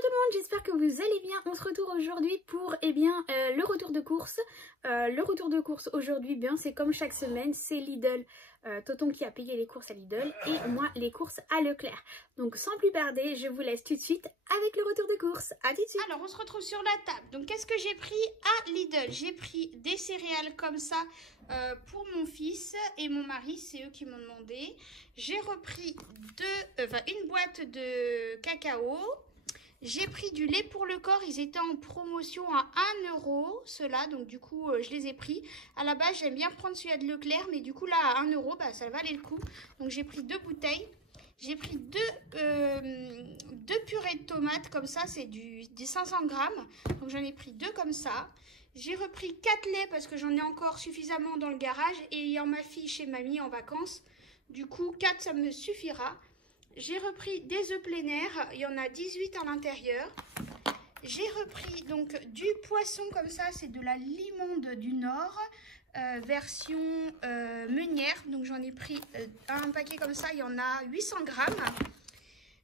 tout le monde, j'espère que vous allez bien. On se retrouve aujourd'hui pour le retour de course. Le retour de course aujourd'hui, c'est comme chaque semaine, c'est Lidl. Toton qui a payé les courses à Lidl et moi les courses à Leclerc. Donc sans plus tarder, je vous laisse tout de suite avec le retour de course. À tout de suite. Alors on se retrouve sur la table. Donc qu'est-ce que j'ai pris à Lidl? J'ai pris des céréales comme ça pour mon fils et mon mari, c'est eux qui m'ont demandé. J'ai repris une boîte de cacao. J'ai pris du lait pour le corps, ils étaient en promotion à 1 €, ceux-là, donc du coup je les ai pris. À la base j'aime bien prendre celui-là de Leclerc, mais du coup là à 1 €, ça valait le coup. Donc j'ai pris 2 bouteilles. J'ai pris deux purées de tomates, comme ça c'est des 500 grammes. Donc j'en ai pris 2 comme ça. J'ai repris 4 laits parce que j'en ai encore suffisamment dans le garage. Et ayant ma fille chez mamie en vacances, du coup 4 ça me suffira. J'ai repris des œufs plein air, il y en a 18 à l'intérieur. J'ai repris donc du poisson comme ça, c'est de la Limonde du Nord, version meunière. Donc j'en ai pris un paquet comme ça, il y en a 800 grammes.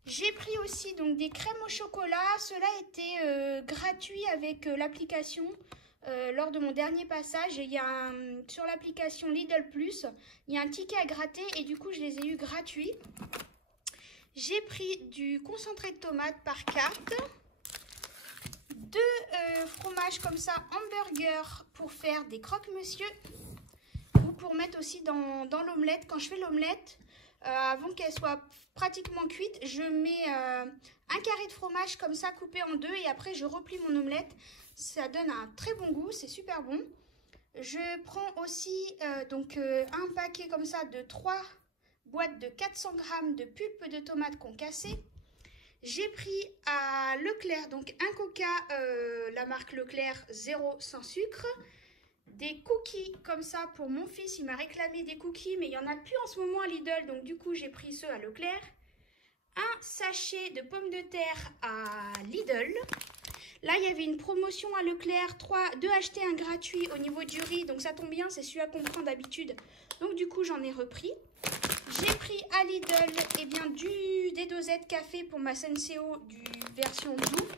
J'ai pris aussi donc des crèmes au chocolat, cela était gratuit avec l'application lors de mon dernier passage. Et il y a sur l'application Lidl Plus, il y a un ticket à gratter et du coup je les ai eu gratuits. J'ai pris du concentré de tomate par carte, 2 fromages comme ça, hamburger pour faire des croque-monsieur ou pour mettre aussi dans l'omelette. Quand je fais l'omelette, avant qu'elle soit pratiquement cuite, je mets un carré de fromage comme ça coupé en 2 et après je replie mon omelette. Ça donne un très bon goût, c'est super bon. Je prends aussi un paquet comme ça de 3 boîte de 400 grammes de pulpe de tomates concassée. J'ai pris à Leclerc donc un coca, la marque Leclerc 0 sans sucre. Des cookies comme ça pour mon fils, il m'a réclamé des cookies mais il n'y en a plus en ce moment à Lidl, donc du coup j'ai pris ceux à Leclerc. Un sachet de pommes de terre à Lidl. Là il y avait une promotion à Leclerc, 2 achetés, 1 gratuit au niveau du riz, donc ça tombe bien, c'est celui-là qu'on prend d'habitude. Donc du coup j'en ai repris. J'ai pris à Lidl des dosettes café pour ma Senseo du version doux.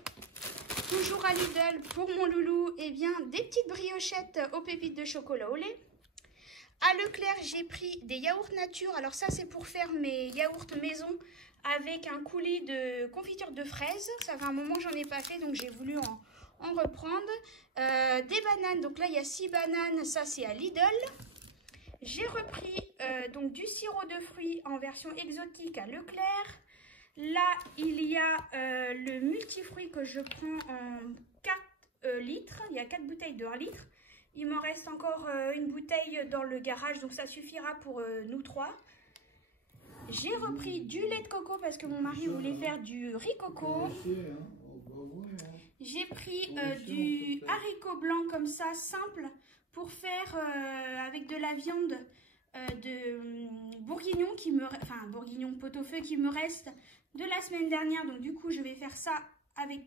Toujours à Lidl pour mon loulou, des petites briochettes aux pépites de chocolat au lait. À Leclerc, j'ai pris des yaourts nature. Alors ça, c'est pour faire mes yaourts maison avec un coulis de confiture de fraises. Ça fait un moment que j'en ai pas fait, donc j'ai voulu en reprendre. Des bananes, donc là, il y a 6 bananes. Ça, c'est à Lidl. J'ai repris du sirop de fruits en version exotique à Leclerc. Là, il y a le multifruit que je prends en 4 litres. Il y a 4 bouteilles de 1 litre. Il m'en reste encore une bouteille dans le garage, donc ça suffira pour nous 3. J'ai repris du lait de coco parce que mon mari voulait faire du riz coco. J'ai pris du haricot blanc comme ça, simple, pour faire avec de la viande de bourguignon bourguignon pot-au-feu qui me reste de la semaine dernière. Donc du coup je vais faire ça avec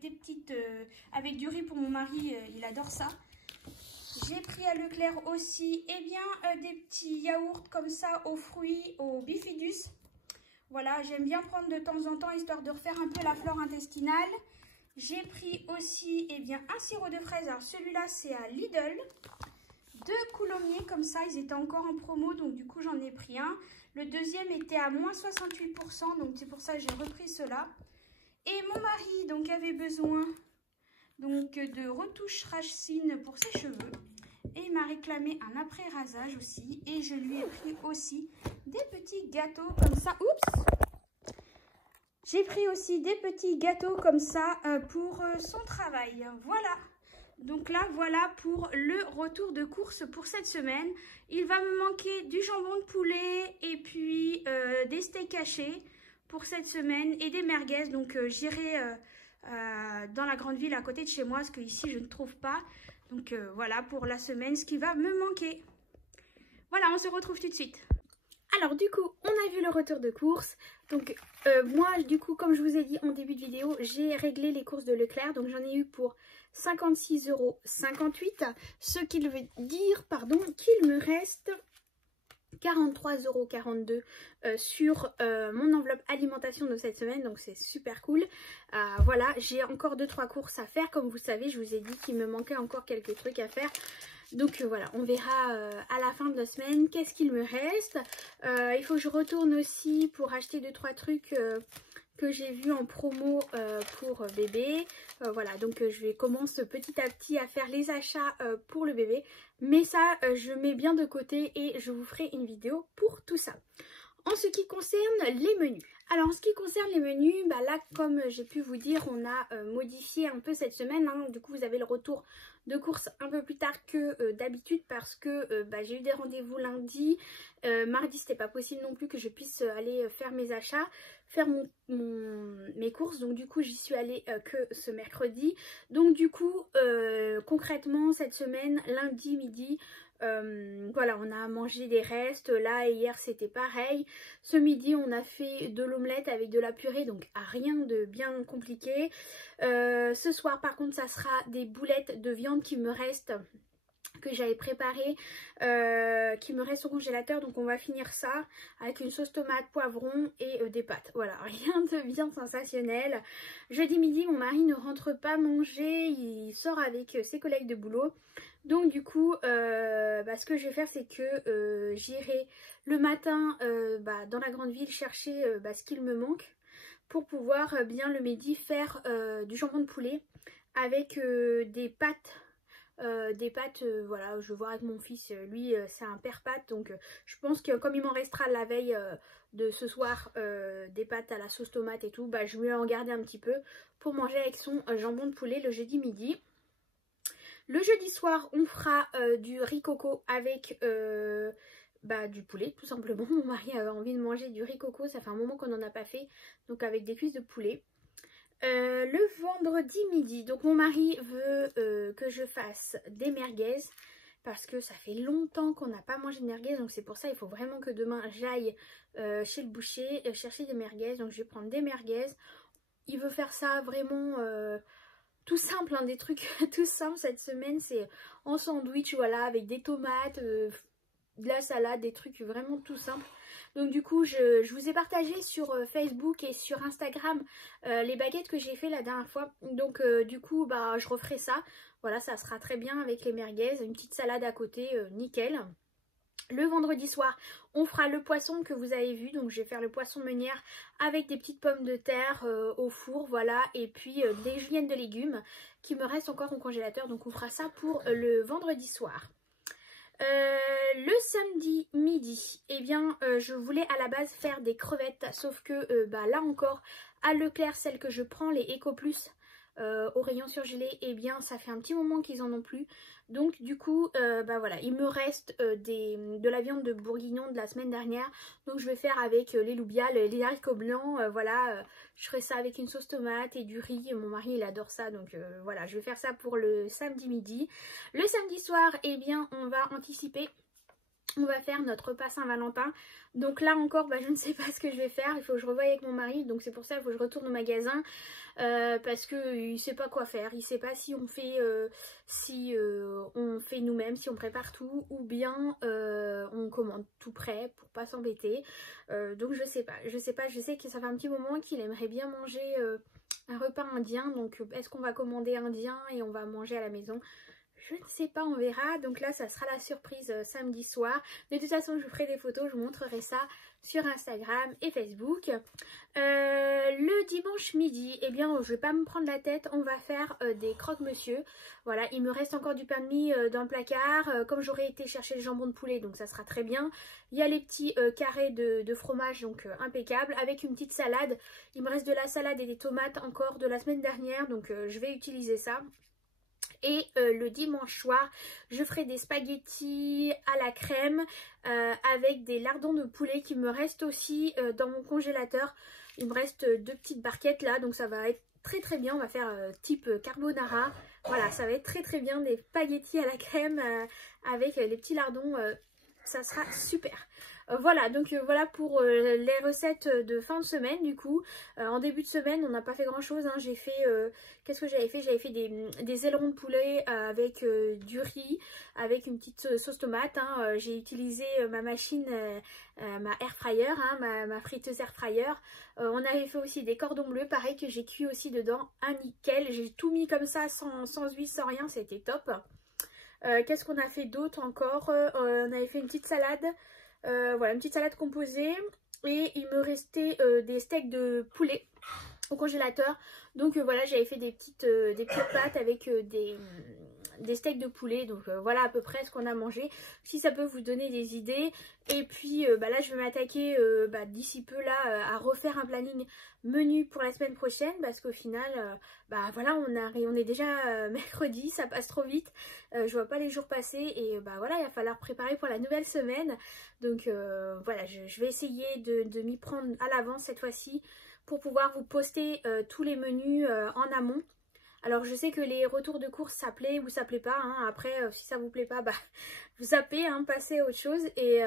avec du riz pour mon mari, il adore ça. J'ai pris à Leclerc aussi des petits yaourts comme ça aux fruits, au bifidus. Voilà, j'aime bien prendre de temps en temps histoire de refaire un peu la flore intestinale. J'ai pris aussi un sirop de fraise. Alors celui-là c'est à Lidl. 2 coulommiers comme ça, ils étaient encore en promo, donc du coup j'en ai pris un. Le deuxième était à moins 68%, donc c'est pour ça que j'ai repris cela. Et mon mari donc avait besoin de retouche racine pour ses cheveux. Et il m'a réclamé un après rasage aussi. Et je lui ai pris aussi des petits gâteaux comme ça. Oups! J'ai pris aussi des petits gâteaux comme ça pour son travail. Voilà! Donc là, voilà pour le retour de course pour cette semaine. Il va me manquer du jambon de poulet et puis des steaks hachés pour cette semaine et des merguez. Donc j'irai dans la grande ville à côté de chez moi parce qu'ici je ne trouve pas. Donc voilà pour la semaine ce qui va me manquer. Voilà, on se retrouve tout de suite. Alors du coup, on a vu le retour de course. Donc moi, du coup, comme je vous ai dit en début de vidéo, j'ai réglé les courses de Leclerc. Donc j'en ai eu pour 56,58 €. Ce qui veut dire, qu'il me reste 43,42 € sur mon enveloppe alimentation de cette semaine, donc c'est super cool. Voilà, j'ai encore 2-3 courses à faire, comme vous savez, je vous ai dit qu'il me manquait encore quelques trucs à faire. Donc voilà, on verra à la fin de la semaine qu'est-ce qu'il me reste. Il faut que je retourne aussi pour acheter 2-3 trucs que j'ai vu en promo pour bébé. Voilà, donc je commence petit à petit à faire les achats pour le bébé. Mais ça, je mets bien de côté et je vous ferai une vidéo pour tout ça. En ce qui concerne les menus. Alors en ce qui concerne les menus, bah là comme j'ai pu vous dire, on a modifié un peu cette semaine. Hein. Du coup vous avez le retour de courses un peu plus tard que d'habitude parce que bah, j'ai eu des rendez-vous lundi. Mardi c'était pas possible non plus que je puisse aller faire mes achats, faire mes courses. Donc du coup j'y suis allée que ce mercredi. Donc du coup concrètement cette semaine, lundi midi, voilà, on a mangé des restes. Là hier c'était pareil. Ce midi on a fait de l'omelette avec de la purée, donc rien de bien compliqué. Ce soir par contre ça sera des boulettes de viande qui me restent, que j'avais préparé, qui me reste au congélateur. Donc on va finir ça avec une sauce tomate, poivron et des pâtes. Voilà, rien de bien sensationnel. Jeudi midi mon mari ne rentre pas manger, il sort avec ses collègues de boulot. Donc du coup ce que je vais faire c'est que j'irai le matin dans la grande ville chercher ce qu'il me manque pour pouvoir bien le midi faire du jambon de poulet avec des pâtes. Voilà, je vais voir avec mon fils, lui c'est un père pâte, donc je pense que comme il m'en restera la veille de ce soir des pâtes à la sauce tomate et tout, je vais en garder un petit peu pour manger avec son jambon de poulet le jeudi midi. Le jeudi soir on fera du riz coco avec du poulet tout simplement. Mon mari avait envie de manger du riz coco, ça fait un moment qu'on n'en a pas fait, donc avec des cuisses de poulet. Le vendredi midi, donc mon mari veut que je fasse des merguez parce que ça fait longtemps qu'on n'a pas mangé de merguez, donc c'est pour ça il faut vraiment que demain j'aille chez le boucher chercher des merguez. Donc je vais prendre des merguez. Il veut faire ça vraiment tout simple, hein, des trucs tout simples cette semaine, c'est en sandwich, voilà, avec des tomates, de la salade, des trucs vraiment tout simples. Donc du coup je vous ai partagé sur Facebook et sur Instagram les baguettes que j'ai fait la dernière fois. Donc du coup je referai ça. Voilà, ça sera très bien avec les merguez, une petite salade à côté, nickel. Le vendredi soir on fera le poisson que vous avez vu, donc je vais faire le poisson meunière avec des petites pommes de terre au four, voilà, et puis des juliennes de légumes qui me restent encore au congélateur. Donc on fera ça pour le vendredi soir. Le samedi midi, je voulais à la base faire des crevettes, sauf que là encore à Leclerc, celles que je prends, les Eco Plus au rayon surgelé, ça fait un petit moment qu'ils en ont plus. Donc du coup voilà, il me reste de la viande de bourguignon de la semaine dernière, donc je vais faire avec les loubias, les haricots blancs, voilà, je ferai ça avec une sauce tomate et du riz. Mon mari il adore ça, donc voilà, je vais faire ça pour le samedi midi. Le samedi soir, on va anticiper. On va faire notre repas Saint-Valentin. Donc là encore, je ne sais pas ce que je vais faire. Il faut que je revoie avec mon mari. Donc c'est pour ça qu'il faut que je retourne au magasin. Parce qu'il ne sait pas quoi faire. Il ne sait pas si on fait, nous-mêmes, si on prépare tout. Ou bien on commande tout prêt pour pas s'embêter. Donc je sais pas. Je sais que ça fait un petit moment qu'il aimerait bien manger un repas indien. Donc est-ce qu'on va commander indien et on va manger à la maison ? Je ne sais pas, on verra. Donc là, ça sera la surprise samedi soir. De toute façon, je vous ferai des photos, je vous montrerai ça sur Instagram et Facebook. Le dimanche midi, je vais pas me prendre la tête. On va faire des croque-monsieur. Voilà, il me reste encore du pain de mie dans le placard. Comme j'aurais été chercher le jambon de poulet, donc ça sera très bien. Il y a les petits carrés de fromage, donc impeccable. Avec une petite salade. Il me reste de la salade et des tomates encore de la semaine dernière, donc je vais utiliser ça. Et le dimanche soir, je ferai des spaghettis à la crème avec des lardons de poulet qui me restent aussi dans mon congélateur. Il me reste 2 petites barquettes là, donc ça va être très très bien. On va faire type carbonara. Voilà, ça va être très très bien, des spaghettis à la crème avec les petits lardons. Ça sera super. Voilà, donc voilà pour les recettes de fin de semaine du coup. En début de semaine, on n'a pas fait grand chose, hein. J'ai fait, qu'est-ce que j'avais fait? J'avais fait des ailerons de poulet avec du riz, avec une petite sauce tomate, hein. J'ai utilisé ma machine, ma air fryer, hein, ma friteuse air fryer. On avait fait aussi des cordons bleus, pareil que j'ai cuit aussi dedans, un nickel. J'ai tout mis comme ça, sans huile, sans rien, c'était top. Qu'est-ce qu'on a fait d'autre encore? On avait fait une petite salade. Voilà, une petite salade composée. Et il me restait des steaks de poulet au congélateur. Donc voilà, j'avais fait des petites pâtes avec des steaks de poulet. Donc voilà à peu près ce qu'on a mangé. Si ça peut vous donner des idées. Et puis là, je vais m'attaquer d'ici peu là à refaire un planning menu pour la semaine prochaine. Parce qu'au final, voilà, on est déjà mercredi, ça passe trop vite. Je vois pas les jours passer. Et voilà, il va falloir préparer pour la nouvelle semaine. Donc voilà, je vais essayer de m'y prendre à l'avance cette fois-ci pour pouvoir vous poster tous les menus en amont. Alors je sais que les retours de course ça plaît ou ça plaît pas, hein. Après si ça vous plaît pas, vous zappez, hein, passez à autre chose. Et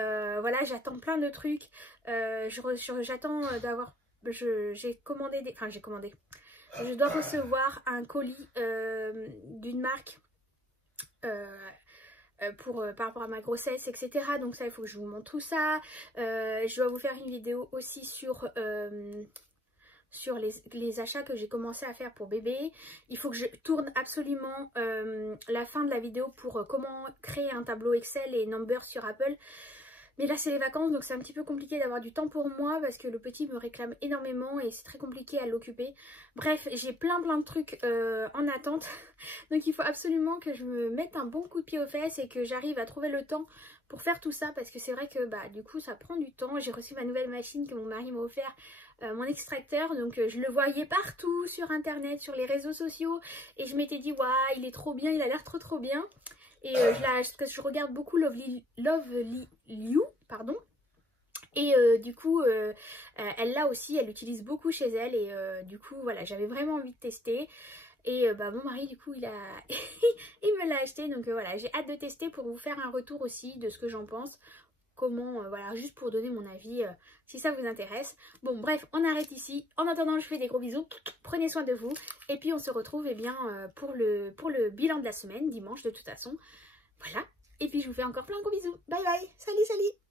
voilà, j'attends plein de trucs. J'attends d'avoir, j'ai commandé j'ai commandé. Je dois recevoir un colis d'une marque par rapport à ma grossesse, etc. Donc ça, il faut que je vous montre tout ça. Je dois vous faire une vidéo aussi sur les achats que j'ai commencé à faire pour bébé. Il faut que je tourne absolument la fin de la vidéo pour comment créer un tableau Excel et Numbers sur Apple. Mais là c'est les vacances, donc c'est un petit peu compliqué d'avoir du temps pour moi parce que le petit me réclame énormément et c'est très compliqué à l'occuper. Bref, j'ai plein de trucs en attente. Donc il faut absolument que je me mette un bon coup de pied aux fesses et que j'arrive à trouver le temps pour faire tout ça. Parce que c'est vrai que du coup ça prend du temps. J'ai reçu ma nouvelle machine que mon mari m'a offert, mon extracteur. Donc je le voyais partout sur internet, sur les réseaux sociaux. Et je m'étais dit, waouh, il est trop bien, il a l'air trop bien. Et je regarde beaucoup Lovely You, pardon. Et du coup, elle l'a aussi, elle l'utilise beaucoup chez elle. Et du coup, voilà, j'avais vraiment envie de tester. Et mon mari, du coup, il me l'a acheté. Donc voilà, j'ai hâte de tester pour vous faire un retour aussi de ce que j'en pense. Comment, voilà, juste pour donner mon avis, si ça vous intéresse. Bon, bref, on arrête ici. En attendant, je fais des gros bisous. Prenez soin de vous. Et puis, on se retrouve pour le bilan de la semaine, dimanche de toute façon. Voilà. Et puis, je vous fais encore plein de gros bisous. Bye bye. Salut, salut.